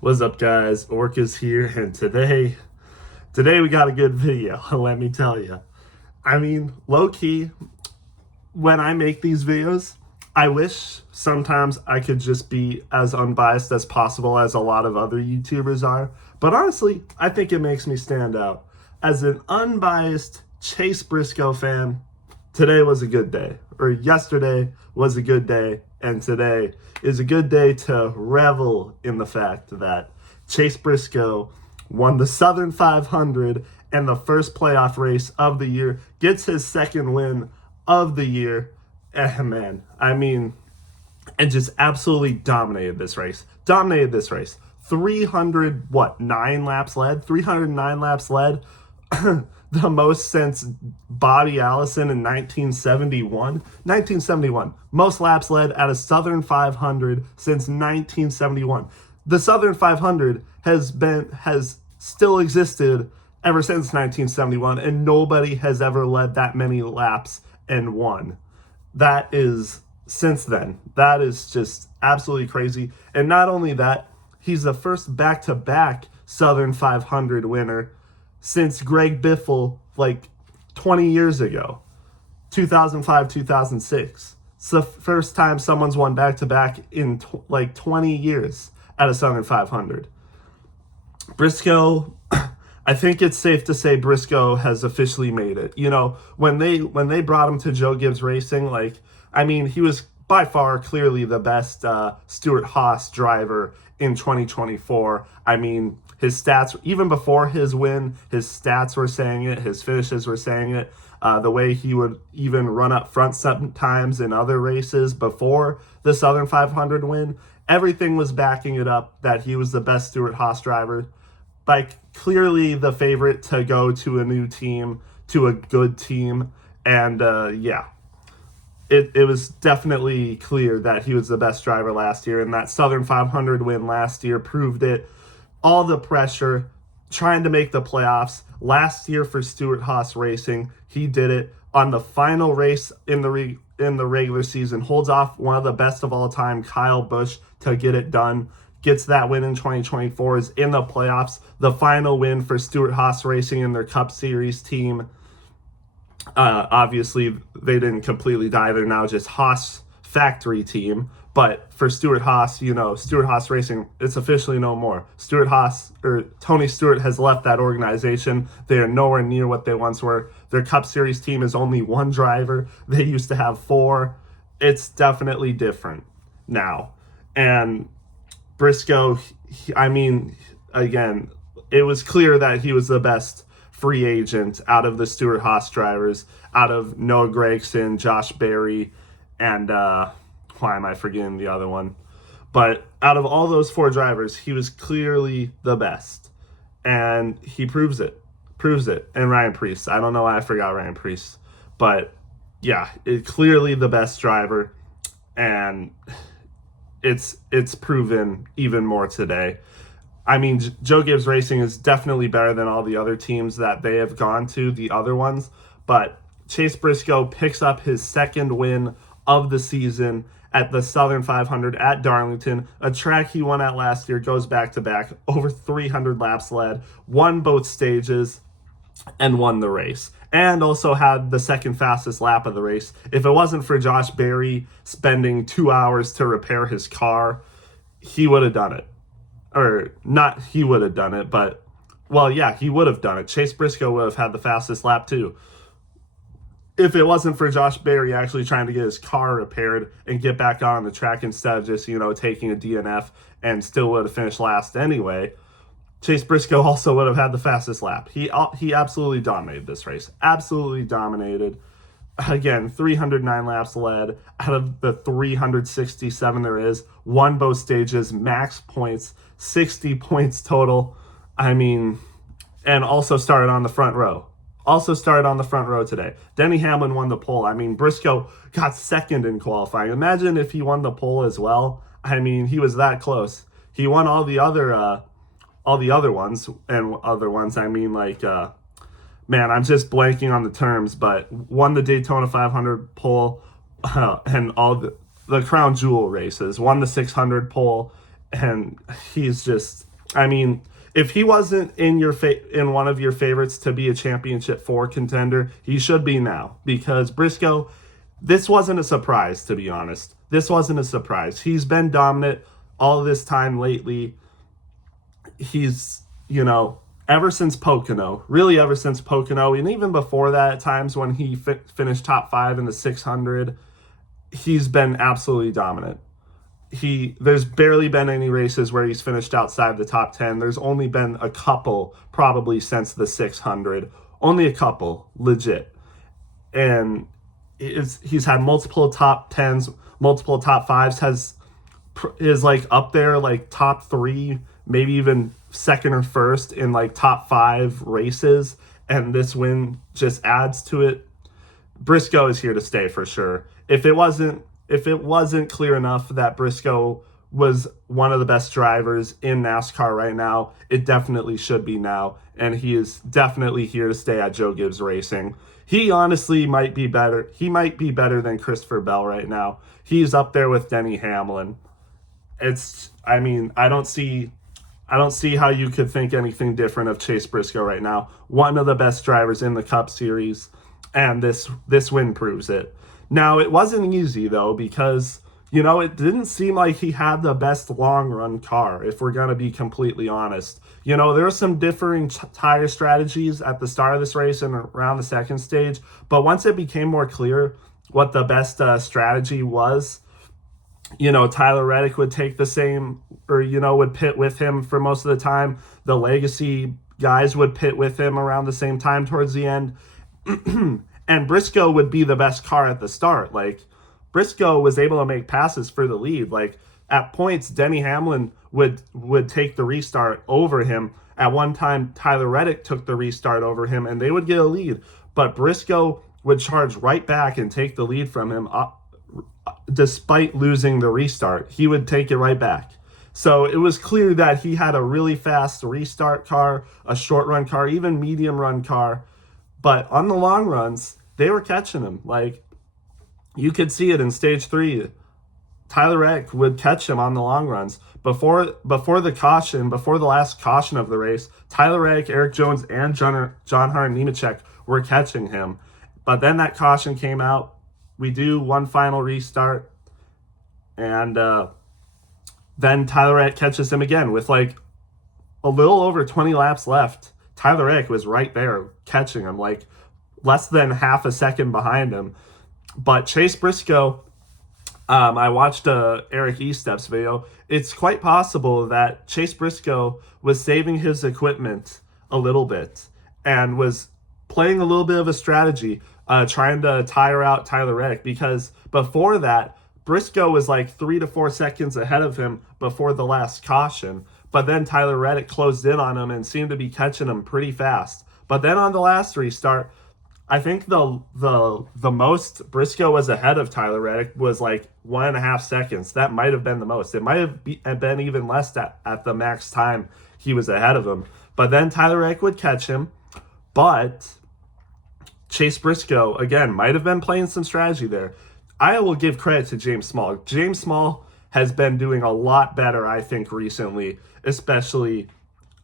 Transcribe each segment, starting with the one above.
What's up, guys? Orca's here, and today we got a good video. Let me tell you. I mean, low key, when I make these videos, I wish sometimes I could just be as unbiased as possible as a lot of other YouTubers are. But honestly, I think it makes me stand out. As an unbiased Chase Briscoe fan, today was a good day. Or yesterday was a good day. And today is a good day to revel in the fact that Chase Briscoe won the Southern 500 and the first playoff race of the year, gets his second win of the year. Man, I mean, and just absolutely dominated this race. 309 laps led. 309 laps led. The most since Bobby Allison in 1971. 1971. Most laps led at a Southern 500 since 1971. The Southern 500 has still existed ever since 1971, and nobody has ever led that many laps and won. That is, since then, that is just absolutely crazy. And not only that, he's the first back-to-back Southern 500 winner since Greg Biffle, like 20 years ago, 2005, 2006. It's the first time someone's won back-to-back in 20 years at a Southern 500. Briscoe, I think it's safe to say Briscoe has officially made it. You know, when they brought him to Joe Gibbs Racing, he was by far clearly the best Stewart-Haas driver in 2024. I mean, his stats, even before his win, his stats were saying it, his finishes were saying it. The way he would even run up front sometimes in other races before the Southern 500 win, everything was backing it up that he was the best Stewart-Haas driver. Clearly the favorite to go to a new team, to a good team. And it was definitely clear that he was the best driver last year. And that Southern 500 win last year proved it. All the pressure, trying to make the playoffs. Last year for Stewart-Haas Racing, he did it on the final race in the regular season. Holds off one of the best of all time, Kyle Busch, to get it done. Gets that win in 2024, is in the playoffs. The final win for Stewart-Haas Racing and their Cup Series team. Obviously, they didn't completely die. They're now just Haas factory team. But for Stewart-Haas, Stewart-Haas Racing, it's officially no more. Tony Stewart has left that organization. They are nowhere near what they once were. Their Cup Series team is only one driver. They used to have four. It's definitely different now. And Briscoe, again, it was clear that he was the best free agent out of the Stewart-Haas drivers, out of Noah Gragson, Josh Berry, and why am I forgetting the other one? But out of all those four drivers, he was clearly the best. And he proves it. And Ryan Preece. I don't know why I forgot Ryan Preece. But yeah, clearly the best driver. And it's proven even more today. I mean, Joe Gibbs Racing is definitely better than all the other teams that they have gone to, the other ones. But Chase Briscoe picks up his second win of the season at the Southern 500 at Darlington, a track he won at last year, goes back-to-back, over 300 laps led, won both stages, and won the race. And also had the second fastest lap of the race. If it wasn't for Josh Berry spending 2 hours to repair his car, he would have done it. Or not he would have done it, but, well, yeah, he would have done it. Chase Briscoe would have had the fastest lap too. If it wasn't for Josh Berry actually trying to get his car repaired and get back on the track instead of just, taking a DNF, and still would have finished last anyway, Chase Briscoe also would have had the fastest lap. He absolutely dominated this race. Absolutely dominated. Again, 309 laps led out of the 367 there is. Won both stages, max points, 60 points total. And also started on the front row. Today. Denny Hamlin won the pole. Briscoe got second in qualifying. Imagine if he won the pole as well. He was that close. He won all the other ones. Man, I'm just blanking on the terms, but won the Daytona 500 pole and all the Crown Jewel races. Won the 600 pole, and he's just I mean, if he wasn't in in one of your favorites to be a championship 4 contender, he should be now, because Briscoe, this wasn't a surprise, to be honest. This wasn't a surprise. He's been dominant all this time lately. He's, ever since Pocono, really ever since Pocono, and even before that at times when he finished top 5 in the 600, he's been absolutely dominant. There's barely been any races where he's finished outside the top 10. There's only been a couple probably since the 600. Only a couple, legit. And he's had multiple top 10s, multiple top 5s, is like up there, like top 3, maybe even second or first in like top 5 races, and this win just adds to it. Briscoe is here to stay for sure. If it wasn't clear enough that Briscoe was one of the best drivers in NASCAR right now, it definitely should be now, and he is definitely here to stay at Joe Gibbs Racing. He honestly might be better. He might be better than Christopher Bell right now. He's up there with Denny Hamlin. I don't see how you could think anything different of Chase Briscoe right now. One of the best drivers in the Cup Series, and this win proves it. Now, it wasn't easy, though, because, it didn't seem like he had the best long-run car, if we're going to be completely honest. There were some differing tire strategies at the start of this race and around the second stage, but once it became more clear what the best strategy was, Tyler Reddick would take the same, or, would pit with him for most of the time. The Legacy guys would pit with him around the same time towards the end. And Briscoe would be the best car at the start. Like, Briscoe was able to make passes for the lead. Like, at points, Denny Hamlin would take the restart over him. At one time, Tyler Reddick took the restart over him, and they would get a lead. But Briscoe would charge right back and take the lead from him. Despite losing the restart, he would take it right back. So it was clear that he had a really fast restart car, a short run car, even medium run car. But on the long runs, they were catching him. Like, you could see it in stage 3. Tyler Reddick would catch him on the long runs. Before the last caution of the race, Tyler Reddick, Eric Jones, and John Hart Nemechek were catching him. But then that caution came out. We do one final restart, and then Tyler Reddick catches him again with like a little over 20 laps left. Tyler Reddick was right there catching him, like less than half a second behind him. But Chase Briscoe, I watched Eric Estep's video. It's quite possible that Chase Briscoe was saving his equipment a little bit and was playing a little bit of a strategy, trying to tire out Tyler Reddick, because before that, Briscoe was like 3 to 4 seconds ahead of him before the last caution. But then Tyler Reddick closed in on him and seemed to be catching him pretty fast. But then on the last restart, I think the most Briscoe was ahead of Tyler Reddick was like 1.5 seconds. That might have been the most. It might have been even less at the max time he was ahead of him. But then Tyler Reddick would catch him. But Chase Briscoe, again, might have been playing some strategy there. I will give credit to James Small. James Small has been doing a lot better, I think, recently, especially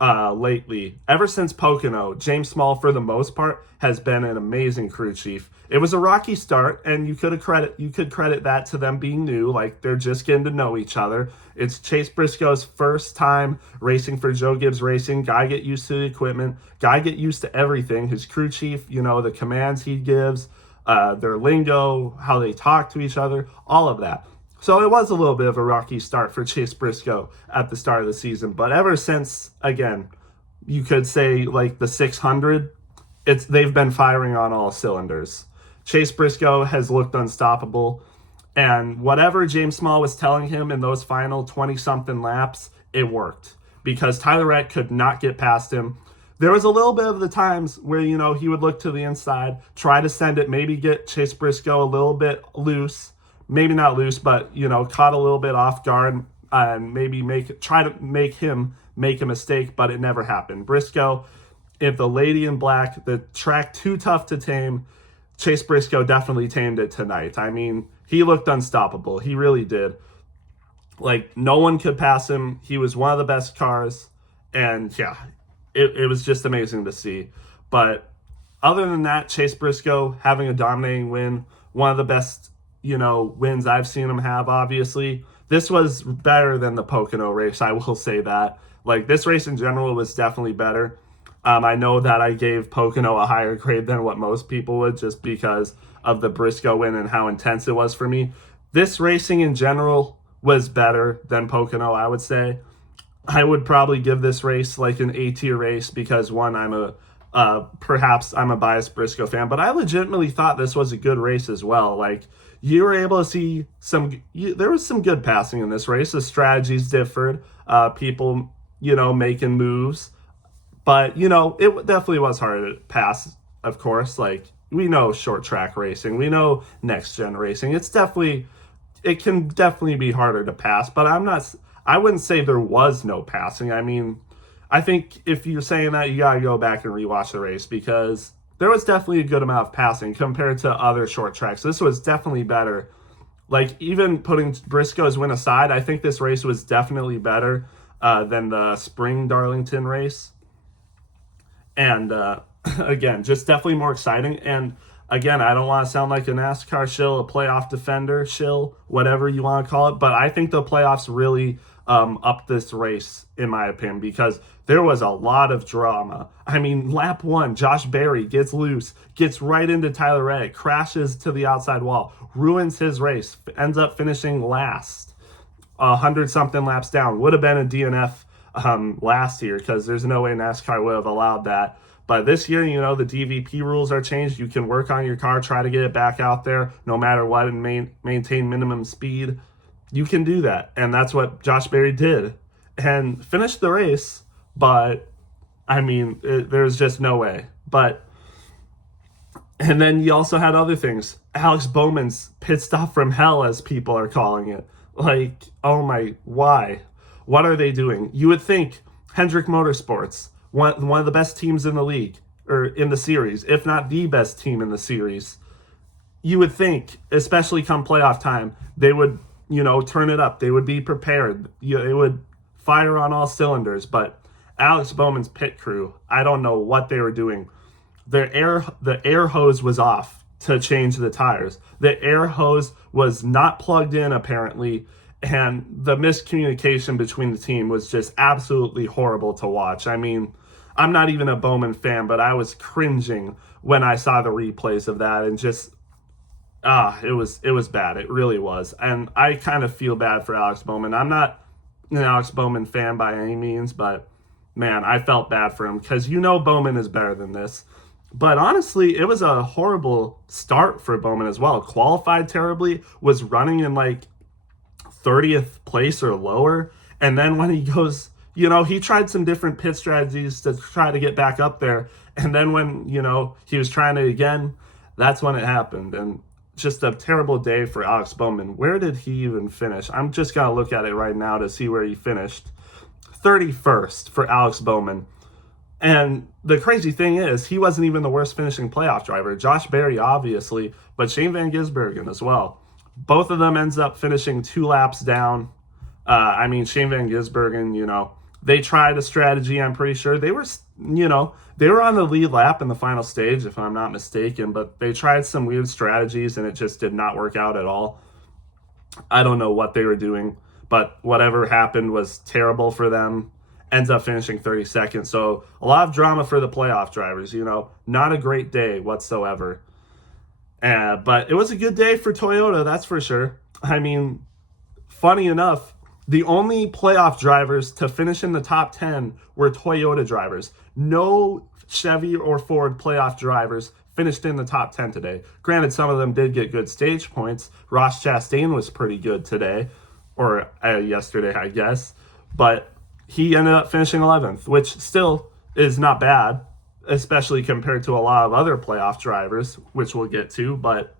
lately. Ever since Pocono, James Small, for the most part, has been an amazing crew chief. It was a rocky start, and you could credit that to them being new, like they're just getting to know each other. It's Chase Briscoe's first time racing for Joe Gibbs Racing. Guy get used to the equipment. Guy get used to everything. His crew chief, the commands he gives, their lingo, how they talk to each other, all of that. So it was a little bit of a rocky start for Chase Briscoe at the start of the season. But ever since, again, you could say like the 600, they've been firing on all cylinders. Chase Briscoe has looked unstoppable. And whatever James Small was telling him in those final 20-something laps, it worked. Because Tyler Reddick could not get past him. There was a little bit of the times where, he would look to the inside, try to send it, maybe get Chase Briscoe a little bit loose. Maybe not loose, but, caught a little bit off guard and maybe try to make him make a mistake, but it never happened. Briscoe, if the lady in black, the track too tough to tame, Chase Briscoe definitely tamed it tonight. I mean, he looked unstoppable. He really did. Like, no one could pass him. He was one of the best cars. And yeah, it was just amazing to see. But other than that, Chase Briscoe having a dominating win, one of the best, wins I've seen him have, obviously. This was better than the Pocono race, I will say that. Like, this race in general was definitely better. I know that I gave Pocono a higher grade than what most people would just because of the Briscoe win and how intense it was for me. This racing in general was better than Pocono, I would say. I would probably give this race like an A tier race because one, perhaps I'm a biased Briscoe fan, but I legitimately thought this was a good race as well. Like, you were able to see there was some good passing in this race. The strategies differed, people, making moves, but it definitely was hard to pass. Of course, like, we know short track racing, we know next gen racing. It can definitely be harder to pass, but I wouldn't say there was no passing. I mean, I think if you're saying that, you got to go back and rewatch the race because there was definitely a good amount of passing compared to other short tracks. This was definitely better. Like, even putting Briscoe's win aside, I think this race was definitely better than the spring Darlington race. And again, just definitely more exciting. And again, I don't want to sound like a NASCAR shill, a playoff defender shill, whatever you want to call it, but I think the playoffs really up this race, in my opinion, because there was a lot of drama. I mean, lap 1, Josh Berry gets loose, gets right into Tyler Reddick, crashes to the outside wall, ruins his race, ends up finishing last, 100-something laps down. Would have been a DNF last year because there's no way NASCAR would have allowed that. But this year, the DVP rules are changed. You can work on your car, try to get it back out there no matter what, and maintain minimum speed. You can do that. And that's what Josh Berry did. And finished the race, but, I mean, there's just no way. And then you also had other things. Alex Bowman's pit stop from hell, as people are calling it. Like, oh my, why? What are they doing? You would think Hendrick Motorsports, one of the best teams in the league, or in the series, if not the best team in the series, you would think, especially come playoff time, they would, turn it up. They would be prepared. They would fire on all cylinders. But Alex Bowman's pit crew, I don't know what they were doing. The air hose was off to change the tires. The air hose was not plugged in, apparently, and the miscommunication between the team was just absolutely horrible to watch. I mean, I'm not even a Bowman fan, but I was cringing when I saw the replays of that, and just it was bad. It really was. And I kind of feel bad for Alex Bowman. I'm not an Alex Bowman fan by any means, but man, I felt bad for him because Bowman is better than this. But honestly, it was a horrible start for Bowman as well. Qualified terribly, was running in like 30th place or lower. And then when he goes, he tried some different pit strategies to try to get back up there. And then when, he was trying it again, that's when it happened. And just a terrible day for Alex Bowman. Where did he even finish? I'm just going to look at it right now to see where he finished. 31st for Alex Bowman. And the crazy thing is, he wasn't even the worst finishing playoff driver. Josh Berry, obviously, but Shane Van Gisbergen as well. Both of them ends up finishing 2 laps down. Shane Van Gisbergen, they tried a strategy, I'm pretty sure. They were, they were on the lead lap in the final stage, if I'm not mistaken, but they tried some weird strategies and it just did not work out at all. I don't know what they were doing, but whatever happened was terrible for them. Ends up finishing 32nd. So a lot of drama for the playoff drivers, not a great day whatsoever. But it was a good day for Toyota, that's for sure. I mean, funny enough, the only playoff drivers to finish in the top 10 were Toyota drivers. No Chevy or Ford playoff drivers finished in the top 10 today. Granted, some of them did get good stage points. Ross Chastain was pretty good today, or yesterday, I guess. But he ended up finishing 11th, which still is not bad, especially compared to a lot of other playoff drivers, which we'll get to. But,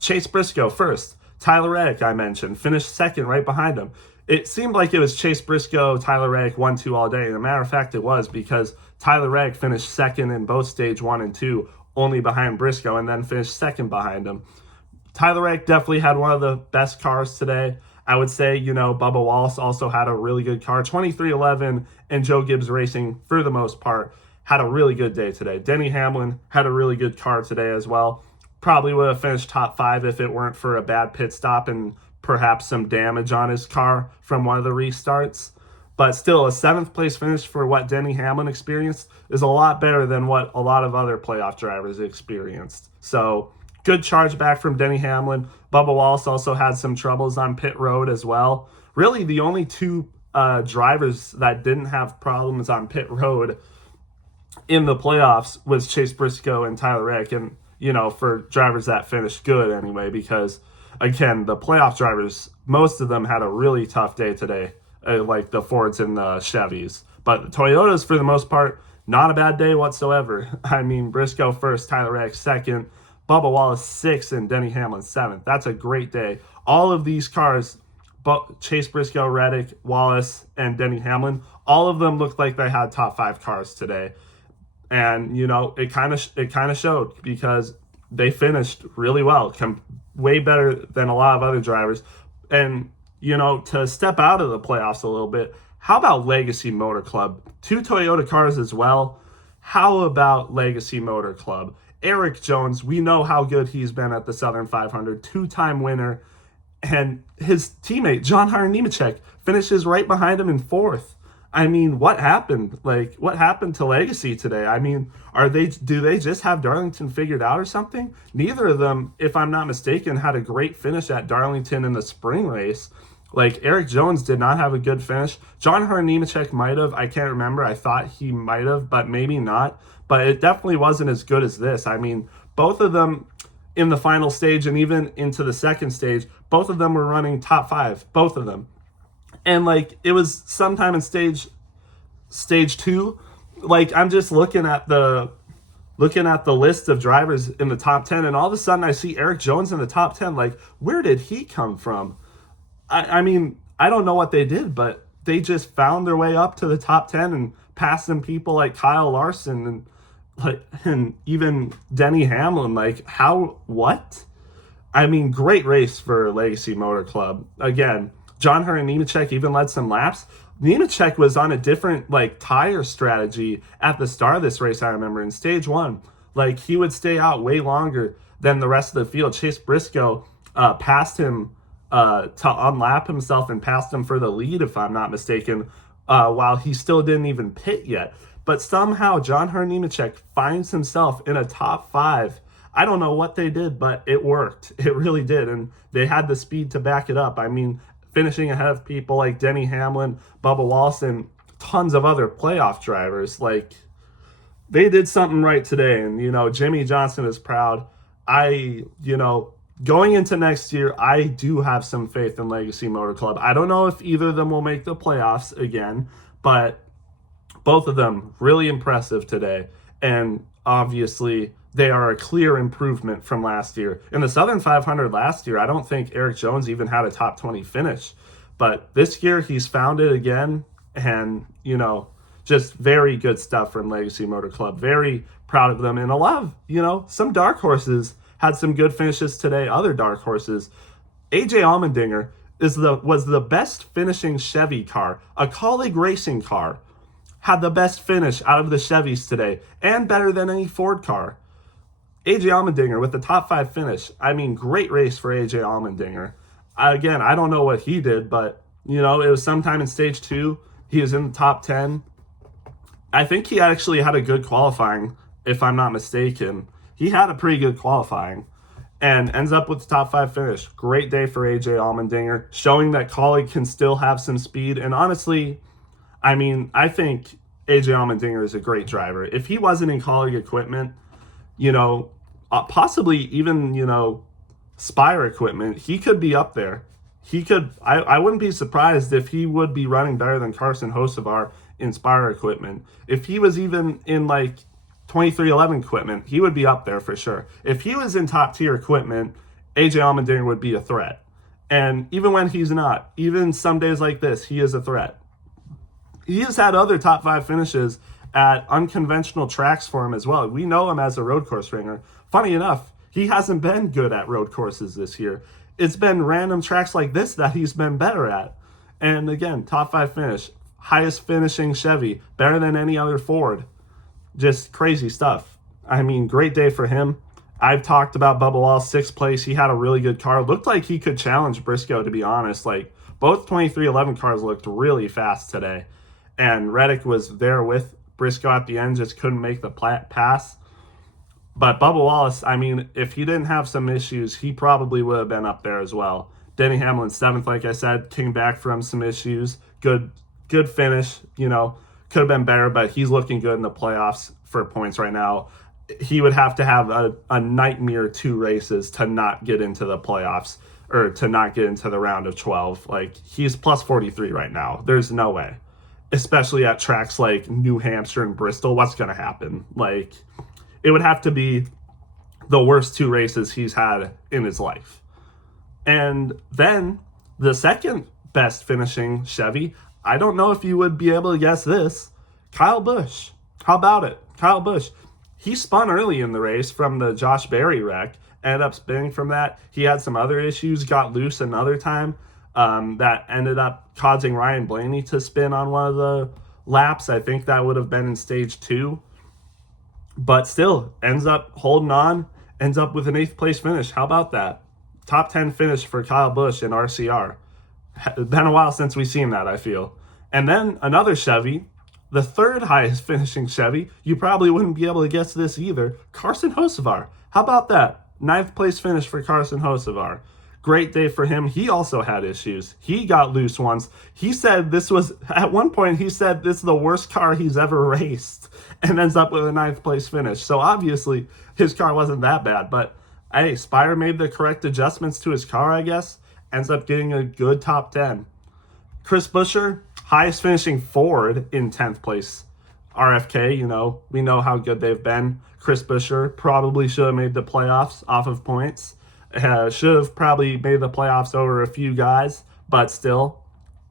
Chase Briscoe first. Tyler Reddick, I mentioned, finished second right behind him. It seemed like it was Chase Briscoe, Tyler Reddick, 1-2 all day. And a matter of fact, it was because Tyler Reddick finished second in both stage 1 and 2, only behind Briscoe, and then finished second behind him. Tyler Reddick definitely had one of the best cars today. I would say, Bubba Wallace also had a really good car. 2311 and Joe Gibbs Racing, for the most part, had a really good day today. Denny Hamlin had a really good car today as well. Probably would have finished top 5 if it weren't for a bad pit stop and perhaps some damage on his car from one of the restarts. But still, a 7th place finish for what Denny Hamlin experienced is a lot better than what a lot of other playoff drivers experienced. So, good charge back from Denny Hamlin. Bubba Wallace also had some troubles on pit road as well. Really, the only two drivers that didn't have problems on pit road in the playoffs was Chase Briscoe and Tyler Reddick. And, for drivers that finished good anyway, because, again, the playoff drivers, most of them had a really tough day today. Like the Fords and the Chevys. But the Toyotas, for the most part, not a bad day whatsoever. I mean, Briscoe first, Tyler Reddick second, Bubba Wallace 6th, and Denny Hamlin 7th. That's a great day. All of these cars, Chase Briscoe, Reddick, Wallace, and Denny Hamlin, all of them looked like they had top 5 cars today. And, it kind of showed, because they finished really well, way better than a lot of other drivers. And, to step out of the playoffs a little bit, how about Legacy Motor Club? 2 Toyota cars as well. How about Legacy Motor Club? Eric Jones, we know how good he's been at the Southern 500, 2-time winner. And his teammate, John Hunter Nemechek, finishes right behind him in 4th. I mean, what happened? What happened to Legacy today? I mean, do they just have Darlington figured out or something? Neither of them, if I'm not mistaken, had a great finish at Darlington in the spring race. Eric Jones did not have a good finish. John Hunter Nemechek might have. I can't remember. I thought he might have, but maybe not. But it definitely wasn't as good as this. I mean, both of them in the final stage and even into the second stage, both of them were running top 5. Both of them. And, it was sometime in stage 2. I'm just looking at the list of drivers in the top 10, and all of a sudden I see Eric Jones in the top 10. Where did he come from? I mean, I don't know what they did, but they just found their way up to the top 10 and passing people like Kyle Larson and even Denny Hamlin. What? I mean, great race for Legacy Motor Club. Again, John Hunter Nemechek even led some laps. Nemechek was on a different tire strategy at the start of this race, I remember, in stage 1. He would stay out way longer than the rest of the field. Chase Briscoe passed him to unlap himself and passed him for the lead, if I'm not mistaken, while he still didn't even pit yet. But somehow John Hunter Nemechek finds himself in a top 5. I don't know what they did, but it worked. It really did, and they had the speed to back it up. I mean, finishing ahead of people like Denny Hamlin, Bubba Wallace, and tons of other playoff drivers. They did something right today, and, Jimmy Johnson is proud. Going into next year, I do have some faith in Legacy Motor Club. I don't know if either of them will make the playoffs again, but both of them really impressive today. And obviously, they are a clear improvement from last year. In the Southern 500 last year, I don't think Eric Jones even had a top 20 finish. But this year, he's found it again. And, just very good stuff from Legacy Motor Club. Very proud of them. And a lot of, some dark horses had some good finishes today. Other dark horses. AJ Allmendinger was the best finishing Chevy car. A colleague racing car had the best finish out of the Chevys today. And better than any Ford car. AJ Allmendinger with the top 5 finish. I mean, great race for AJ Allmendinger. Again, I don't know what he did, but, it was sometime in stage 2. He was in the top 10. I think he actually had a good qualifying, if I'm not mistaken. He had a pretty good qualifying and ends up with the top 5 finish. Great day for AJ Allmendinger, showing that Colleague can still have some speed. And honestly, I mean, I think AJ Allmendinger is a great driver. If he wasn't in Colleague equipment, possibly even, Spire equipment, he could be up there. I wouldn't be surprised if he would be running better than Carson Hocevar in Spire equipment. If he was even in 2311 equipment, he would be up there for sure. If he was in top tier equipment, AJ Allmendinger would be a threat. And even when he's not, even some days like this, he is a threat. He has had other top 5 finishes at unconventional tracks for him as well. We know him as a road course ringer. Funny enough, he hasn't been good at road courses this year. It's been random tracks like this that he's been better at. And again, top 5 finish, highest finishing Chevy, better than any other Ford. Just crazy stuff. I mean, great day for him. I've talked about Bubba Wall, 6th place. He had a really good car. Looked like he could challenge Briscoe, to be honest. Like, both 2311 cars looked really fast today. And Reddick was there with Briscoe at the end, just couldn't make the pass. But Bubba Wallace, I mean, if he didn't have some issues, he probably would have been up there as well. Denny Hamlin, 7th, like I said, came back from some issues. Good finish, you know, could have been better, but he's looking good in the playoffs for points right now. He would have to have a nightmare 2 races to not get into the playoffs or to not get into the round of 12. Like, he's plus 43 right now. There's no way. Especially at tracks like New Hampshire and Bristol, what's going to happen? Like, it would have to be the worst 2 races he's had in his life. And then the second best finishing Chevy, I don't know if you would be able to guess this, Kyle Busch. How about it? Kyle Busch. He spun early in the race from the Josh Berry wreck, ended up spinning from that. He had some other issues, got loose another time that ended up causing Ryan Blaney to spin on one of the laps. I think that would have been in stage 2. But still, ends up holding on, ends up with an 8th place finish. How about that? Top 10 finish for Kyle Busch in RCR. It's been a while since we've seen that, I feel. And then another Chevy, the 3rd highest finishing Chevy. You probably wouldn't be able to guess this either. Carson Hocevar. How about that? 9th place finish for Carson Hocevar. Great day for him. He also had issues. He got loose once. He said this was, at one point, he said this is the worst car he's ever raced and ends up with a 9th place finish. So obviously his car wasn't that bad, but hey, Spire made the correct adjustments to his car, I guess. Ends up getting a good top 10. Chris Buescher, highest finishing Ford in 10th place. RFK, you know, we know how good they've been. Chris Buescher probably should have made the playoffs off of points. Should have probably made the playoffs over a few guys, but still,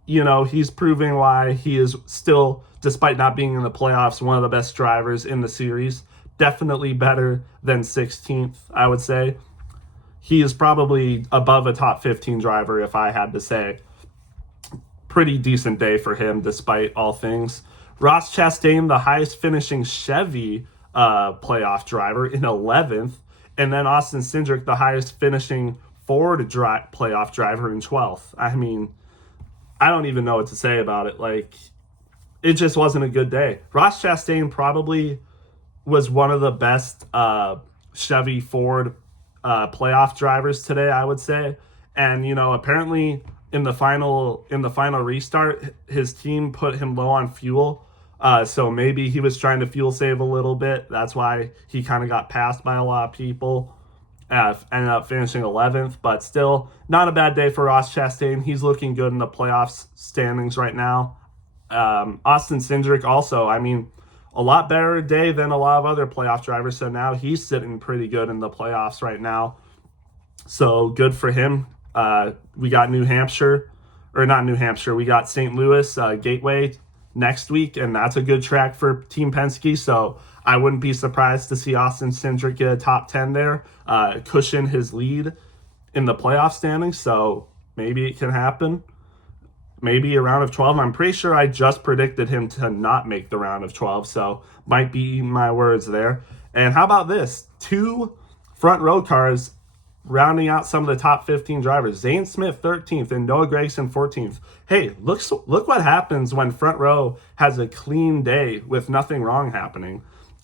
you know, he's proving why he is still, despite not being in the playoffs, one of the best drivers in the series. Definitely better than 16th, I would say. He is probably above a top 15 driver, if I had to say. Pretty decent day for him, despite all things. Ross Chastain, the highest finishing Chevy playoff driver, in 11th. And then Austin Cindric, the highest finishing Ford playoff driver, in 12th. I mean, I don't even know what to say about it. Like, it just wasn't a good day. Ross Chastain probably was one of the best Chevy Ford playoff drivers today, I would say. And, you know, apparently in the final restart, his team put him low on fuel. So maybe he was trying to fuel save a little bit. That's why he kind of got passed by a lot of people. Ended up finishing 11th, but still not a bad day for Ross Chastain. He's looking good in the playoffs standings right now. Austin Cindric also, I mean, a lot better day than a lot of other playoff drivers. So now he's sitting pretty good in the playoffs right now. So good for him. We got New Hampshire, or not New Hampshire. We got St. Louis Gateway next week, and that's a good track for Team Penske. So I wouldn't be surprised to see Austin Cindric get a top 10 there, cushion his lead in the playoff standings. So maybe it can happen. Maybe a round of 12. I'm pretty sure I just predicted him to not make the round of 12, so might be my words there. And how about this? 2 front row cars rounding out some of the top 15 drivers. Zane Smith, 13th, and Noah Gragson, 14th. Hey, look what happens when front row has a clean day with nothing wrong happening.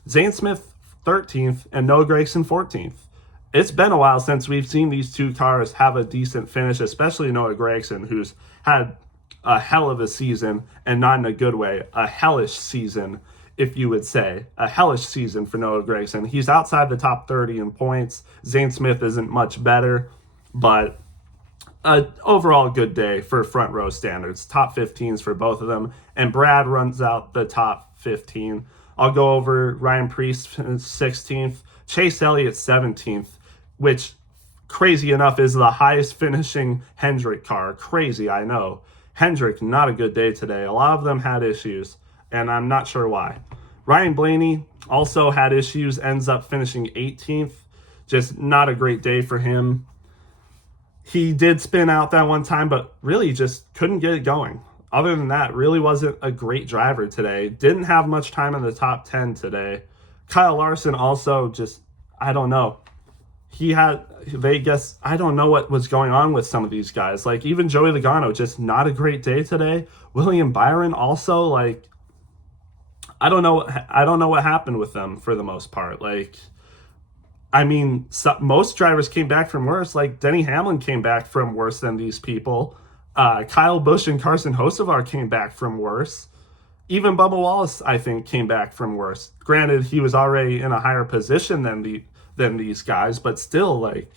Zane Smith, 13th, and Noah Gragson, 14th. It's been a while since we've seen these 2 cars have a decent finish, especially Noah Gragson, who's had a hell of a season, and not in a good way, a hellish season, if you would say. A hellish season for Noah Gragson. He's outside the top 30 in points. Zane Smith isn't much better, but an overall good day for front row standards. Top 15s for both of them, and Brad runs out the top 15. I'll go over Ryan Preece, 16th, Chase Elliott, 17th, which, crazy enough, is the highest finishing Hendrick car. Crazy, I know. Hendrick, not a good day today. A lot of them had issues, and I'm not sure why. Ryan Blaney also had issues, ends up finishing 18th. Just not a great day for him. He did spin out that one time, but really just couldn't get it going. Other than that, really wasn't a great driver today. Didn't have much time in the top 10 today. Kyle Larson also just, I don't know. He had Vegas. I don't know what was going on with some of these guys. Like even Joey Logano, just not a great day today. William Byron also, like, I don't know. I don't know what happened with them for the most part. Like, I mean, most drivers came back from worse. Like Denny Hamlin came back from worse than these people. Kyle Busch and Carson Hocevar came back from worse. Even Bubba Wallace, I think, came back from worse. Granted, he was already in a higher position than these guys, but still, like,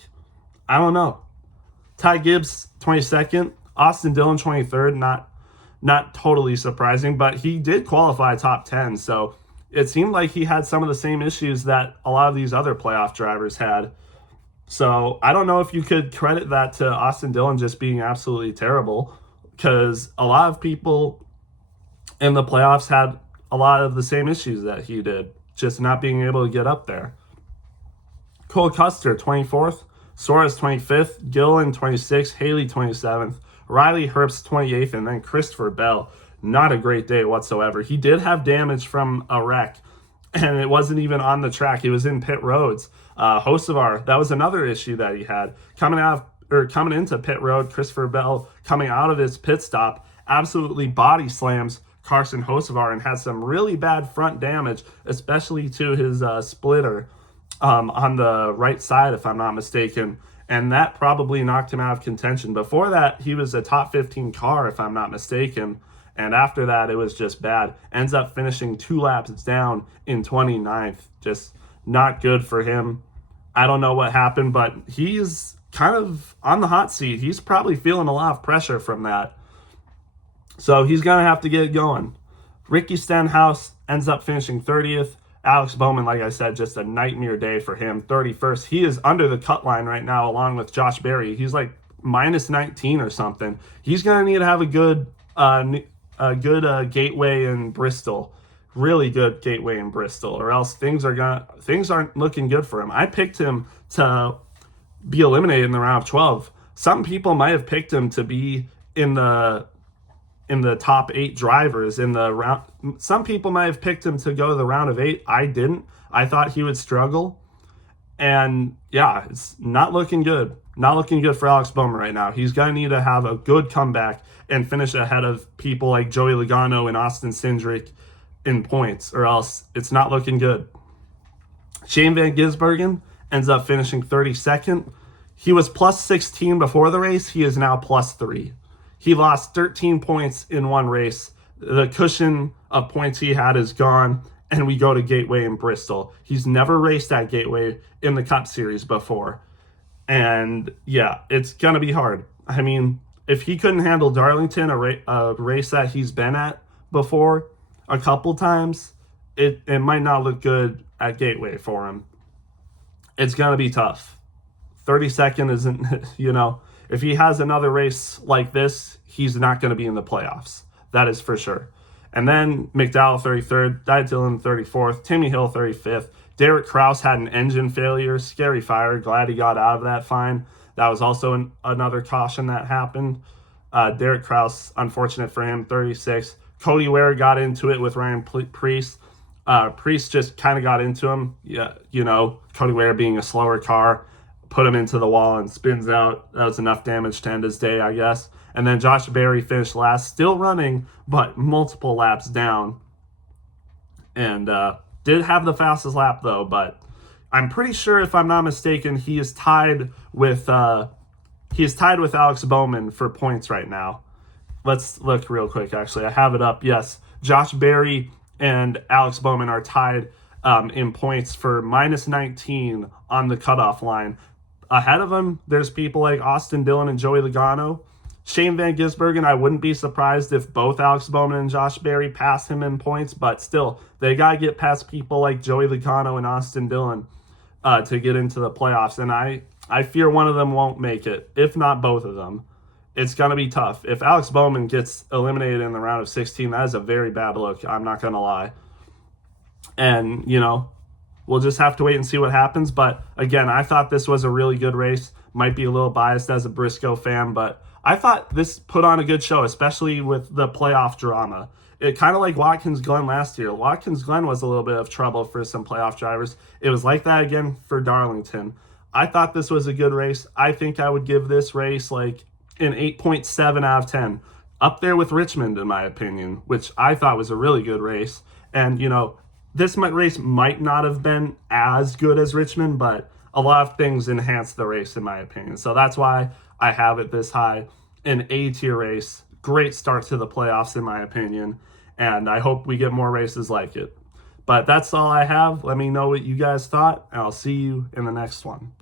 I don't know. Ty Gibbs, 22nd. Austin Dillon, 23rd. Not totally surprising, but he did qualify top 10, so it seemed like he had some of the same issues that a lot of these other playoff drivers had. So I don't know if you could credit that to Austin Dillon just being absolutely terrible, because a lot of people in the playoffs had a lot of the same issues that he did, just not being able to get up there. Cole Custer, 24th. Suarez, 25th. Gillen, 26th. Haley, 27th. Riley Herbst, 28th. And then Christopher Bell. Not a great day whatsoever. He did have damage from a wreck, and it wasn't even on the track. He was in pit roads. Hocevar, that was another issue that he had. Coming into pit road, Christopher Bell, coming out of his pit stop, absolutely body slams Carson Hocevar and had some really bad front damage, especially to his splitter on the right side, if I'm not mistaken. And that probably knocked him out of contention. Before that, he was a top 15 car, if I'm not mistaken. And after that, it was just bad. Ends up finishing 2 laps down in 29th. Just not good for him. I don't know what happened, but he's kind of on the hot seat. He's probably feeling a lot of pressure from that. So he's going to have to get going. Ricky Stenhouse ends up finishing 30th. Alex Bowman, like I said, just a nightmare day for him. 31st. He is under the cut line right now along with Josh Berry. He's like minus 19 or something. He's going to need to have a good gateway in Bristol. Really good gateway in Bristol, or else things aren't looking good for him. I picked him to be eliminated in the round of 12. Some people might have picked him to be in the top 8 drivers in the round. Some people might have picked him to go to the round of 8. I didn't. I thought he would struggle. And yeah, it's not looking good. Not looking good for Alex Bowman right now. He's going to need to have a good comeback and finish ahead of people like Joey Logano and Austin Cindric in points, or else it's not looking good. Shane Van Gisbergen ends up finishing 32nd. He was plus 16 before the race. He is now plus 3. He lost 13 points in one race. The cushion of points he had is gone, and we go to Gateway in Bristol. He's never raced at Gateway in the Cup Series before. And yeah, it's going to be hard. I mean, if he couldn't handle Darlington, a race that he's been at before a couple times, it might not look good at Gateway for him. It's going to be tough. 32nd isn't, if he has another race like this, he's not going to be in the playoffs. That is for sure. And then McDowell 33rd, Di Dillon 34th, Timmy Hill 35th. Derek Kraus had an engine failure, scary fire. Glad he got out of that fine. That was also another caution that happened. Derek Kraus, unfortunate for him, 36th. Cody Ware got into it with Ryan Preece. Preece just kind of got into him. Yeah, Cody Ware being a slower car, put him into the wall and spins out. That was enough damage to end his day, I guess. And then Josh Berry finished last, still running, but multiple laps down. And did have the fastest lap, though, but I'm pretty sure, if I'm not mistaken, he is tied with Alex Bowman for points right now. Let's look real quick, actually. I have it up. Yes, Josh Berry and Alex Bowman are tied in points for minus 19 on the cutoff line. Ahead of him, there's people like Austin Dillon and Joey Logano. Shane Van Gisbergen, I wouldn't be surprised if both Alex Bowman and Josh Berry pass him in points, but still, they got to get past people like Joey Logano and Austin Dillon to get into the playoffs. And I fear one of them won't make it, if not both of them. It's going to be tough. If Alex Bowman gets eliminated in the round of 16, that is a very bad look. I'm not going to lie. And, we'll just have to wait and see what happens. But again, I thought this was a really good race. Might be a little biased as a Briscoe fan, but I thought this put on a good show, especially with the playoff drama. It kind of like Watkins Glen last year. Watkins Glen was a little bit of trouble for some playoff drivers. It was like that again for Darlington. I thought this was a good race. I think I would give this race like an 8.7 out of 10. Up there with Richmond, in my opinion, which I thought was a really good race. And, this race might not have been as good as Richmond, but a lot of things enhanced the race, in my opinion. So that's why I have it this high. An A-tier race. Great start to the playoffs, in my opinion. And I hope we get more races like it. But that's all I have. Let me know what you guys thought, and I'll see you in the next one.